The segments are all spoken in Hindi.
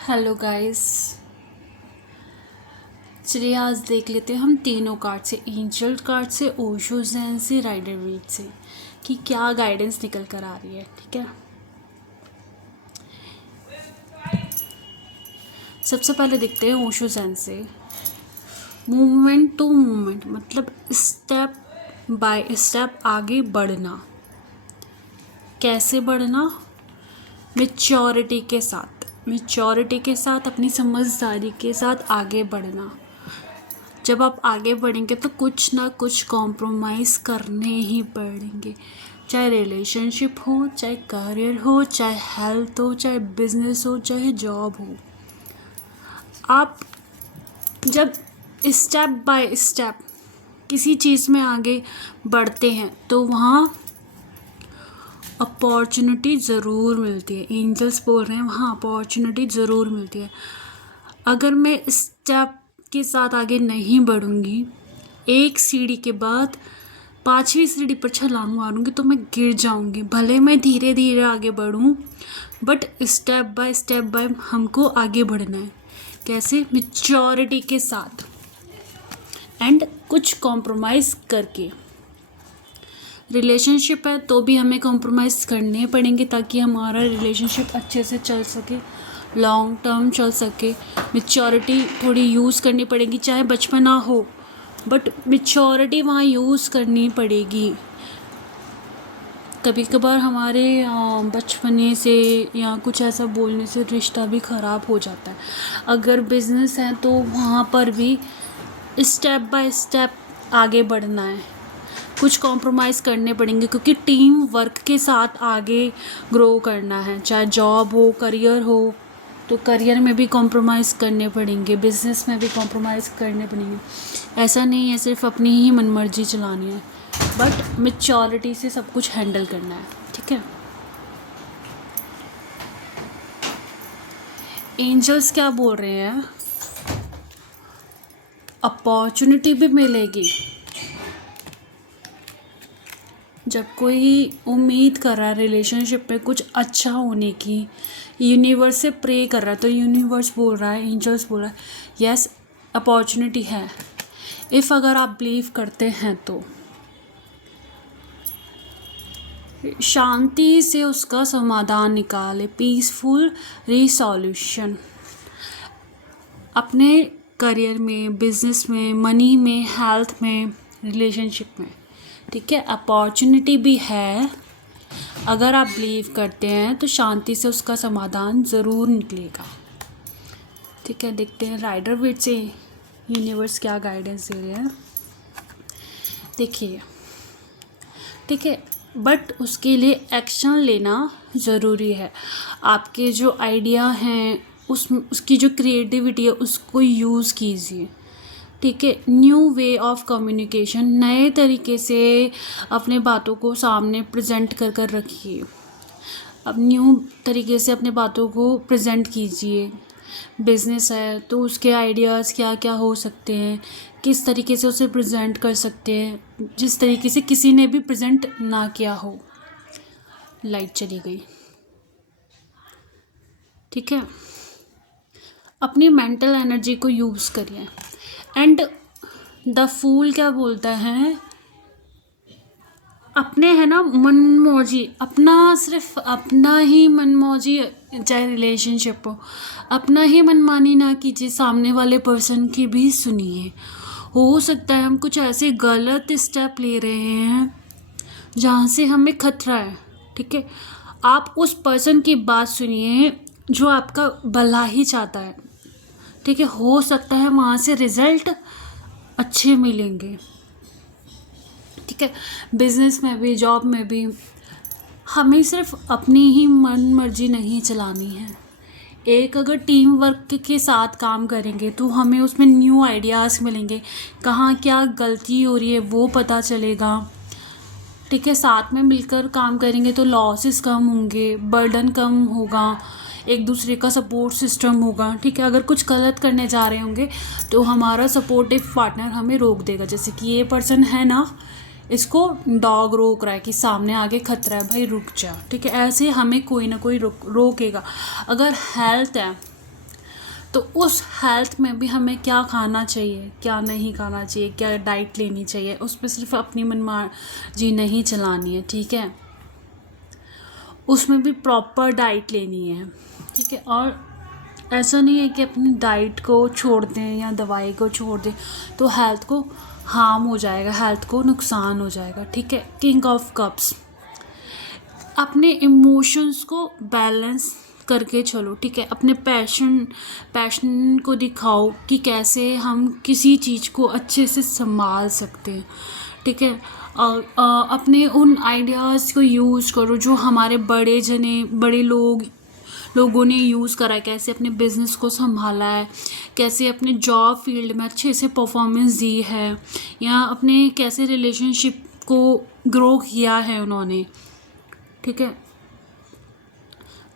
Hello guys. चलिए आज देख लेते हैं हम तीनों कार्ड से, एंजल कार्ड से, ओशो ज़ेन से, राइडर वीट से, कि क्या गाइडेंस निकल कर आ रही है। ठीक है, सबसे पहले देखते हैं ओशो ज़ेन से। मूवमेंट टू मूवमेंट मतलब स्टेप बाय स्टेप आगे बढ़ना। कैसे बढ़ना? मेच्योरिटी के साथ अपनी समझदारी के साथ आगे बढ़ना। जब आप आगे बढ़ेंगे तो कुछ ना कुछ कॉम्प्रोमाइज़ करने ही पड़ेंगे, चाहे रिलेशनशिप हो, चाहे करियर हो, चाहे हेल्थ हो, चाहे बिजनेस हो, चाहे जॉब हो। आप जब स्टेप बाय स्टेप किसी चीज़ में आगे बढ़ते हैं तो वहाँ अपॉर्चुनिटी ज़रूर मिलती है। एंजल्स बोल रहे हैं वहाँ अपॉर्चुनिटी ज़रूर मिलती है। अगर मैं स्टेप के साथ आगे नहीं बढ़ूँगी, एक सीढ़ी के बाद 5वीं सीढ़ी पर छलांग मारूंगी तो मैं गिर जाऊंगी। भले मैं धीरे धीरे आगे बढ़ूं, बट स्टेप बाय हमको आगे बढ़ना है। कैसे? मेच्योरिटी के साथ एंड कुछ कॉम्प्रोमाइज़ करके। रिलेशनशिप है तो भी हमें कॉम्प्रोमाइज़ करने पड़ेंगे ताकि हमारा रिलेशनशिप अच्छे से चल सके, लॉन्ग टर्म चल सके। मेच्योरिटी थोड़ी यूज़ करनी पड़ेगी, चाहे बचपना हो बट मेच्योरिटी वहाँ यूज़ करनी पड़ेगी। कभी कभार हमारे बचपने से या कुछ ऐसा बोलने से रिश्ता भी ख़राब हो जाता है। अगर बिज़नेस है तो वहाँ पर भी स्टेप बाय स्टेप आगे बढ़ना है, कुछ कॉम्प्रोमाइज़ करने पड़ेंगे क्योंकि टीम वर्क के साथ आगे ग्रो करना है। चाहे जॉब हो, करियर हो, तो करियर में भी कॉम्प्रोमाइज़ करने पड़ेंगे, बिज़नेस में भी कॉम्प्रोमाइज़ करने पड़ेंगे। ऐसा नहीं है सिर्फ अपनी ही मनमर्जी चलानी है, बट मेच्योरिटी से सब कुछ हैंडल करना है। ठीक है, एंजल्स क्या बोल रहे हैं? अपॉर्चुनिटी भी मिलेगी। जब कोई उम्मीद कर रहा है रिलेशनशिप में कुछ अच्छा होने की, यूनिवर्स से प्रे कर रहा है, तो यूनिवर्स बोल रहा है, एंजल्स बोल रहा है यस अपॉर्चुनिटी है। इफ़ अगर आप बिलीव करते हैं तो शांति से उसका समाधान निकाले, पीसफुल रिसॉल्यूशन अपने करियर में, बिजनेस में, मनी में, हेल्थ में, रिलेशनशिप में। ठीक है, अपॉर्चुनिटी भी है। अगर आप बिलीव करते हैं तो शांति से उसका समाधान ज़रूर निकलेगा। ठीक है, देखते हैं राइडर वीट से यूनिवर्स क्या गाइडेंस दे रहे हैं। देखिए, ठीक है, बट उसके लिए एक्शन लेना ज़रूरी है। आपके जो आइडिया हैं उसकी जो क्रिएटिविटी है उसको यूज़ कीजिए। ठीक है, न्यू वे ऑफ कम्युनिकेशन, नए तरीके से अपने बातों को सामने प्रेजेंट कर कर रखिए। अब न्यू तरीके से अपने बातों को प्रेजेंट कीजिए। बिज़नेस है तो उसके आइडियाज़ क्या क्या हो सकते हैं, किस तरीके से उसे प्रेजेंट कर सकते हैं जिस तरीके से किसी ने भी प्रेजेंट ना किया हो। लाइट चली गई। ठीक है, अपनी मेंटल एनर्जी को यूज़ करिए। एंड द फूल क्या बोलता है? अपने है ना मनमौजी, अपना सिर्फ अपना ही मनमौजी, चाहे रिलेशनशिप अपना ही मनमानी ना कीजिए, सामने वाले पर्सन की भी सुनिए। हो सकता है हम कुछ ऐसे गलत स्टेप ले रहे हैं जहाँ से हमें खतरा है। ठीक है, आप उस पर्सन की बात सुनिए जो आपका भला ही चाहता है। ठीक है, हो सकता है वहाँ से रिज़ल्ट अच्छे मिलेंगे। ठीक है, बिज़नेस में भी, जॉब में भी हमें सिर्फ अपनी ही मन मर्जी नहीं चलानी है। एक अगर टीम वर्क के साथ काम करेंगे तो हमें उसमें न्यू आइडियाज़ मिलेंगे, कहाँ क्या गलती हो रही है वो पता चलेगा। ठीक है, साथ में मिलकर काम करेंगे तो लॉसेस कम होंगे, बर्डन कम होगा, एक दूसरे का सपोर्ट सिस्टम होगा। ठीक है, अगर कुछ गलत करने जा रहे होंगे तो हमारा सपोर्टिव पार्टनर हमें रोक देगा। जैसे कि ये पर्सन है ना, इसको डॉग रोक रहा है कि सामने आगे खतरा है, भाई रुक जा। ठीक है, ऐसे हमें कोई ना कोई रोकेगा। अगर हेल्थ है तो उस हेल्थ में भी हमें क्या खाना चाहिए, क्या नहीं खाना चाहिए, क्या डाइट लेनी चाहिए, उस पर सिर्फ अपनी मनमानी नहीं चलानी है, ठीक है। उसमें भी प्रॉपर डाइट लेनी है, ठीक है। और ऐसा नहीं है कि अपनी डाइट को छोड़ दें या दवाई को छोड़ दें तो हेल्थ को हार्म हो जाएगा, हेल्थ को नुकसान हो जाएगा, ठीक है। किंग ऑफ कप्स, अपने इमोशंस को बैलेंस करके चलो, ठीक है। अपने पैशन को दिखाओ कि कैसे हम किसी चीज़ को अच्छे से संभाल सकते हैं, ठीक है। अपने उन आइडियाज़ को यूज़ करो जो हमारे बड़े लोगों ने यूज़ करा है, कैसे अपने बिज़नेस को संभाला है, कैसे अपने जॉब फील्ड में अच्छे से परफॉर्मेंस दी है, या अपने कैसे रिलेशनशिप को ग्रो किया है उन्होंने, ठीक है।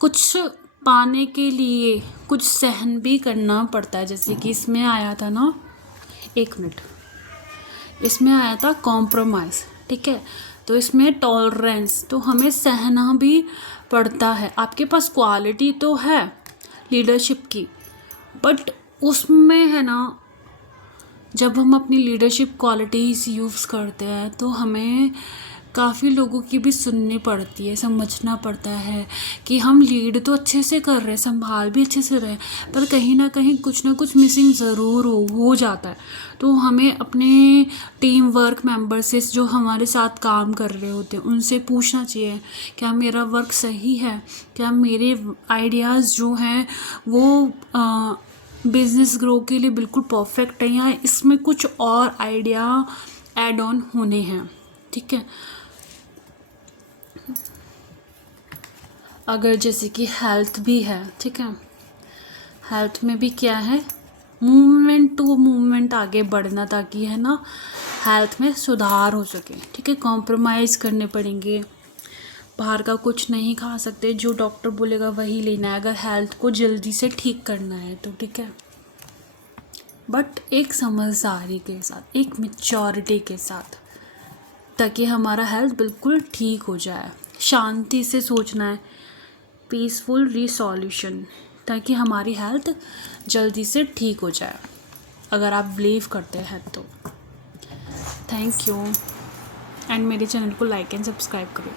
कुछ पाने के लिए कुछ सहन भी करना पड़ता है, जैसे कि इसमें आया था ना, 1 मिनट, इसमें आया था कॉम्प्रोमाइज़, ठीक है। तो इसमें टॉलरेंस, तो हमें सहना भी पड़ता है। आपके पास क्वालिटी तो है लीडरशिप की, बट उसमें है ना, जब हम अपनी लीडरशिप क्वालिटीज़ यूज़ करते हैं तो हमें काफ़ी लोगों की भी सुननी पड़ती है, समझना पड़ता है कि हम लीड तो अच्छे से कर रहे हैं, संभाल भी अच्छे से रहे, पर कहीं ना कहीं कुछ ना कुछ मिसिंग ज़रूर हो जाता है। तो हमें अपने टीम वर्क मेंबर से, जो हमारे साथ काम कर रहे होते हैं, उनसे पूछना चाहिए क्या मेरा वर्क सही है, क्या मेरे आइडियाज़ जो हैं वो बिज़नेस ग्रो के लिए बिल्कुल परफेक्ट है, या इसमें कुछ और आइडिया ऐड ऑन होने हैं, ठीक है। अगर जैसे कि हेल्थ भी है, ठीक है, हेल्थ में भी क्या है, मूवमेंट टू मूवमेंट आगे बढ़ना, ताकि है ना हेल्थ में सुधार हो सके, ठीक है। कॉम्प्रोमाइज़ करने पड़ेंगे, बाहर का कुछ नहीं खा सकते, जो डॉक्टर बोलेगा वही लेना है अगर हेल्थ को जल्दी से ठीक करना है तो, ठीक है। बट एक समझदारी के साथ, एक मैच्योरिटी के साथ, ताकि हमारा हेल्थ बिल्कुल ठीक हो जाए। शांति से सोचना है, पीसफुल रिसॉल्यूशन, ताकि हमारी हेल्थ जल्दी से ठीक हो जाए, अगर आप बिलीव करते हैं तो। थैंक यू, एंड मेरे चैनल को लाइक एंड सब्सक्राइब करो।